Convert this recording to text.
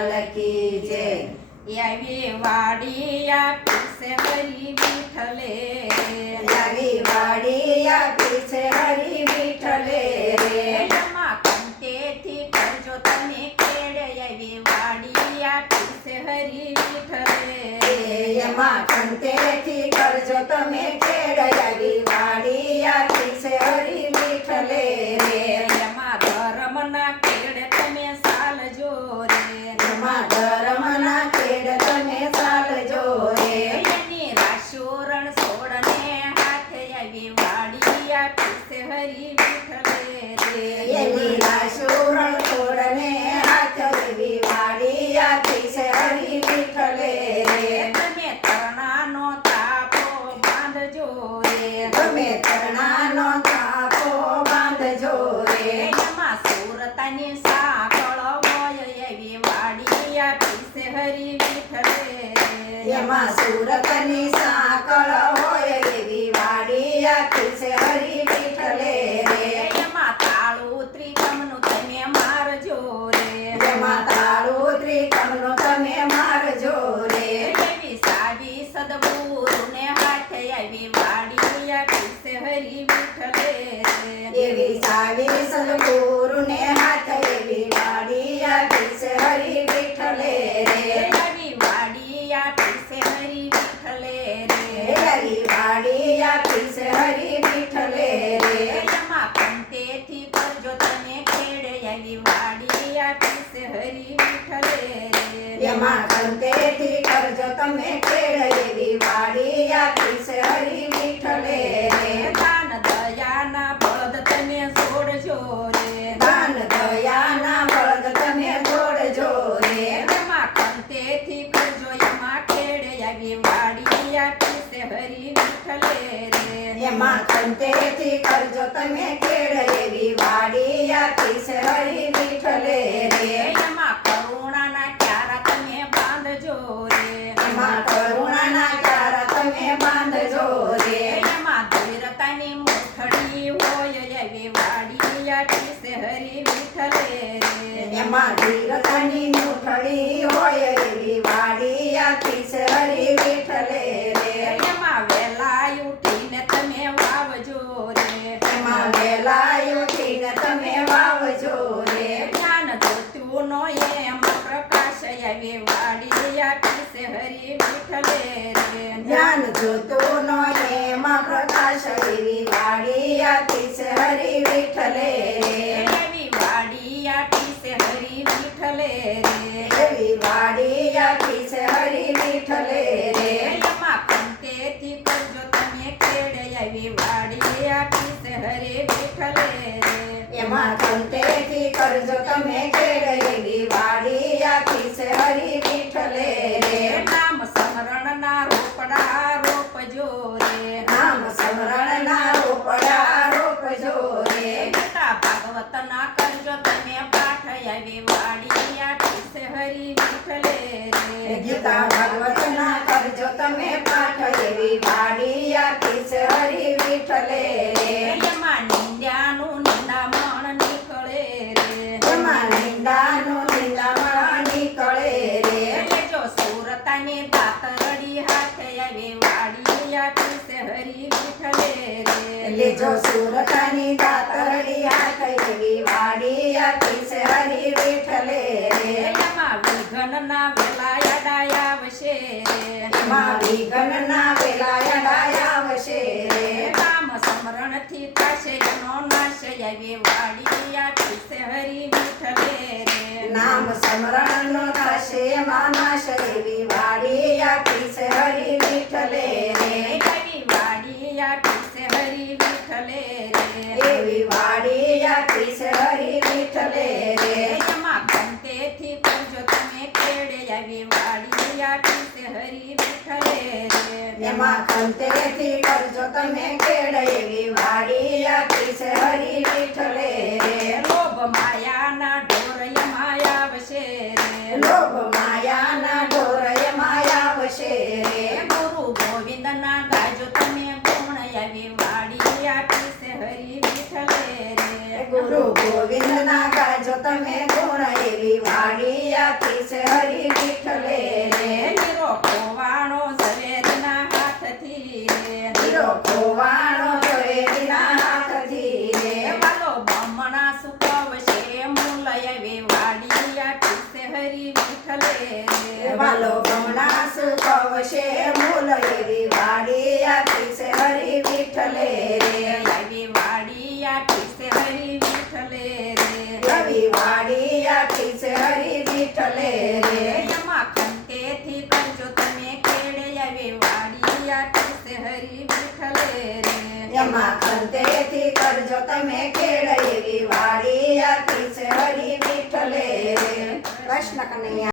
લાલ કી જય. આવી વાડી આપી છે હરી વિઠ્ઠલે આવી વાડી આપી છે હરી વિઠ્ઠલે રે. એમાં કંટેથી કરજો તમે ખેડ આવી વાડી આપી છે હરી વિઠ્ઠલે એમાં ખંતેથી કરજો તમે ખેડ આવી વાડી આપી છે હરી વિઠ્ઠલે રે. એમાં ધર્મના ખેડ તમે સાલજો રે એમાં ધર્મના ખેડ તમે સાલજો રે. એની રાશોરણ છોડને હાથે આવી વાડી આપી છે હરી વિઠ્ઠલે એની રાશોરણ છોડને હાથ એવી વાડી આપી છે હરી વિઠ્ઠલે રે. તમે તરણાનો તાપો બાંધજો રે તમે તરણાનો તાપો બાંધજો રે. એમાં સુરતાની સાંકળ હોય એવી વાડી આપી છે હરી વિઠ્ઠલે એમાં સુરતની સાંકળ હોય એવી વાડી આપી છે હરી વિઠ્ઠલે રે. એમાં તાળું ત્રિકમનું તમે મારજો રે એમાં તાળું ત્રિકમનું તમે મારજો રે. એવી સાવી સદગુરુને હાથે આવી વાડી આપી છે હરી વિઠ્ઠલે એવી સાવી સદગુરુને હાથ એવી વાડી આપી છે હરી વિઠ્ઠલે રે. આવી વાડી આપી છે હરી વિઠ્ઠલે એવી વાડી આપી છે હરી વિઠ્ઠલે રે. એમાં કંટેથી કરજો તમે ખેડ આવી વાડી આપી છે હરી વિઠ્ઠલે એમાં ખંતેથી કરજો તમે ખેડ એવી વાડી આપી છે હરી વિઠ્ઠલે રે. દાન દયાના બળદ તમે છોડજો રે દાન દયાના બળદ તમે જોડજો રે. એમાં કંટેથી કરજો એમાં ખેડ આવી વાડી આપી છે હરી વિઠ્ઠલે એમાં ખંતેથી કરજો તમે ખેડ એવી વાડી આપી છે હરી વિઠ્ઠલે રે. એમાં કરુણાના ક્યારા તમે બાંધજો રે એમાં કરુણાના ચારા તમે બાંધજો રે. એમાં ધીરતાની મૂઠડી હોય એવી વાડી આપી છે હરી વિઠ્ઠલે એમાં ધીરતાની મૂઠડી હોય એવી વાડી આપી છે હરી વિઠ્ઠલે રે. એમાં વેલા ઉઠીને તમે વાવજો રે એમાં વેલા ઉઠીને તમે વાવજો રે. જ્ઞાન જ્યોતિનો એમાં પ્રકાશ આવી વાડી આપી છે હરી વિઠ્ઠલે જ્ઞાન જ્યોતિનો એમાં પ્રકાશ એવી વાડી આપી છે હરી વિઠ્ઠલે રે. એવી વાડી આપી છે હરી વિઠ્ઠલે એવી વાડી આપી છે હરી વિઠ્ઠલે રે. એમાં કંટેથી કરજો તમે ખેડ આવી વાડી આપી છે હરી વિઠ્ઠલે એમાં ખંતેથી કરજો તમે ખેડ એવી વાડી આપી છે હરી વિઠ્ઠલે રે. નામ સ્મરણના રોપડા રોપજો રે નામ સ્મરણના રોપડા રોપજો રે. ગીતા ભાગવતના કરજો તમે પાઠ આવી વાડી આપી છે હરી વિઠ્ઠલે ગીતા ભાગવતના કરજો તમે પાઠ એવી વાડી આપી છે હરી વિઠ્ઠલે રે. એમાં નિંદ્યાનું નિંદામણ નીકળે રે એમાં નિંદાનું નિંદામણ નીકળે રે. જો સુરતાની દાતરડી હાથે આવી વાડી આપી છે હરી વિઠ્ઠલે લેજો સુરતાની દાતરડી હાથ એવી વાડી આપી છે હરી વિઠ્ઠલે રે. એમાં વિઘ્નના વેલાયા ડાયા આવશે રે એમાં વિઘ્નના વેલાયા ડાયા આવશે રે. નામ સ્મરણથી થશે એનો નાશ આવી વાડી આપી છે હરી વિઠ્ઠલે નામ સ્મરણનો થશે એમાં નાશ એવી વાડી આપી છે હરી વિઠ્ઠલે રે. એવી વાડી આપી છે હરી વિઠ્ઠલે એવી વાડી આપી છે હરી વિઠ્ઠલે રે. એમાં કંટેથી કરજો તમે ખેડ આવી વાડી આપી છે હરી વિઠ્ઠલે એમાં ખંતેથી કરજો તમે ખેડ એવી વાડી આપી છે હરી વિઠ્ઠલે રે. લોભ માયાના ઢોર એમાં આવશે રે લોભ માયાના ઢોર એમાં આવશે રે. ગુરુ ગોવિંદના ગાજો તમે ગુણ આવી વાડી આપી છે હરી વિઠ્ઠલે ગુરુ ગોવિંદના ગાજો તમે ગુણ એવી વાડી આપી આપી છે હરિ વિઠ્ઠલે રે નીરો ખોવાણો ઝવેરીના હાથથી રે હીરો ખોવાણો ઝવેરીના હાથથી રે વાલો બમણા સુકવશે મૂલ આવી વાડી આપી છે હરિ વિઠ્ઠલે રે વાલો બમણા સુકવશે મૂલ એવી વાડી આપી છે હરિ વિઠ્ઠલે રે આવી વાડી આપી છે હરિ વિઠ્ઠલે રે રવિ વાડી આપી છે હરિ વિઠ્ઠલે રે એમાં ખંતેથી કરજો તમે કેળે આવી વાડી આપી છે હરિ વિઠ્ઠલે રે એમાં ખંતેથી કરજો તમે ખેડ એવી વાડી આપી છે હરિ વિઠ્ઠલે રે કૃષ્ણ કનૈયા